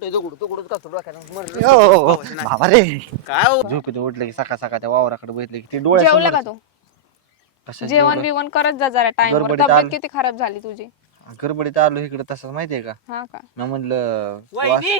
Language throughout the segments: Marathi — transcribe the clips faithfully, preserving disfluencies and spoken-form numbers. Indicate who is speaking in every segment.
Speaker 1: कुठे दगड दगड कसं
Speaker 2: बाबा रे
Speaker 1: काय हो?
Speaker 2: झोपेत उठलं की सकाळ सकाळ त्या वावराकडे बघितलं की ते डोळ्या
Speaker 3: जेवला का तू
Speaker 2: कशाचं
Speaker 3: जेवण
Speaker 2: जेवलं?
Speaker 3: बिवण करत जा जरा टाइमवर
Speaker 2: गडबडीत
Speaker 3: तब्येत
Speaker 2: आलो.
Speaker 3: किती खराब झाली तुझी
Speaker 2: गडबडीत आलो इकडे तसं माहितीये का
Speaker 3: हा का
Speaker 2: मी म्हणलं
Speaker 1: वहिनी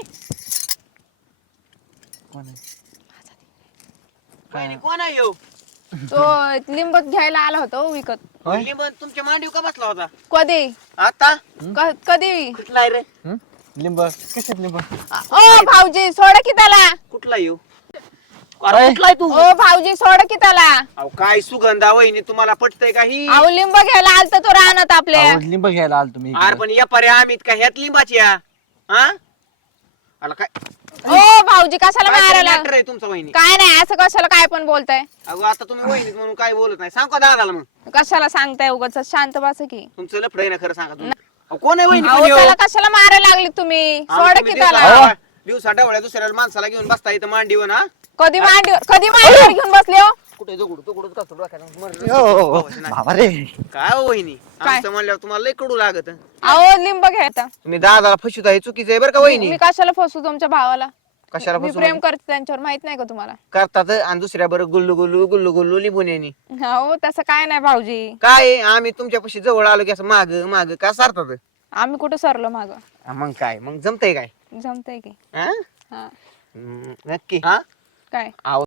Speaker 2: कोण आहे?
Speaker 1: वहिनी कोण आहे ह्यो?
Speaker 3: तो लिंब घ्यायला आला होता हो विकत
Speaker 2: होय?
Speaker 1: वहिनी पण तुमच्या मांडीव का बसला होता
Speaker 3: कधी
Speaker 1: आता
Speaker 3: क- कधी
Speaker 1: कुठला आहे रे?
Speaker 2: हं? लिंब कशात लिंब
Speaker 3: ओ भाऊजी सोड की त्याला
Speaker 1: कुठला येऊ अरे कुठला आहे तू
Speaker 3: ओ भाऊजी सोड की त्याला
Speaker 1: अहो काय सुगंधा वहिनी तुम्हाला पटतंय का ही
Speaker 3: अहो लिंब घ्यायला आलता तो रानात आपल्या
Speaker 2: अहो, लिंब घ्यायला आलो तुम्ही
Speaker 1: अरे पण या पर्या आम्ही का ह्यात लिंबाची हा आला काय
Speaker 3: ओ भाऊजी कशाला
Speaker 1: काय
Speaker 3: मारायला
Speaker 1: matter आहे तुमचा वहिनी
Speaker 3: काय नाही असं कशाला काय पण बोलताय
Speaker 1: अगो आता तुम्ही वहिनीत म्हणून काय बोलत नाही सांग का दादाला मग
Speaker 3: कशाला सांगताय उगाच शांत बसा की
Speaker 1: तुमचं लफड आहे ना खरं सांगा तुम्ही अहो, कोण आहे वहिनी
Speaker 3: अहो
Speaker 1: पण ह्यो?
Speaker 3: त्याला कशाला मारायला लागली तुम्ही
Speaker 1: अहो,
Speaker 3: सोड
Speaker 1: तुम्ही
Speaker 3: की त्याला
Speaker 1: दिवसा- दिवसा डवळ्या दुसऱ्या माणसाला घेऊन बसता इथं मांडीवर ना
Speaker 3: कधी मांडीवर कधी मांडीवर घेऊन बसले हो
Speaker 1: कुठे दगड दगड कसं
Speaker 2: बाबा रे
Speaker 1: काय हो वहिनी
Speaker 3: काय?
Speaker 1: आमचं म्हणल्यावर तुम्हाला लय कडू लागत
Speaker 3: अहो लिंब घ्यायचा
Speaker 1: तुम्ही दादाला फसवता हे चुकीचं आहे बरं का वहिनी
Speaker 3: मी कशाला फसू तुमच्या भावाला
Speaker 1: कशाला
Speaker 3: मी
Speaker 1: फसवू
Speaker 3: प्रेम करते त्यांच्यावर माहित नाही का तुम्हाला
Speaker 1: करतात आणि दुसऱ्या बरं गुल्लू गुल्लू गुल्लू गुल्लू लिबून येणी
Speaker 3: हो तसं काय नाही भाऊजी
Speaker 1: काय आहे, आम्ही तुमच्यापाशी जवळ आलो की असं माग माग का सारतात
Speaker 3: आम्ही कुठे सरलो माग
Speaker 1: मग काय मग जमतंय काय
Speaker 3: जमतंय की
Speaker 1: हा?
Speaker 3: हा
Speaker 1: हम्म, नक्की हा
Speaker 3: काय
Speaker 1: आहो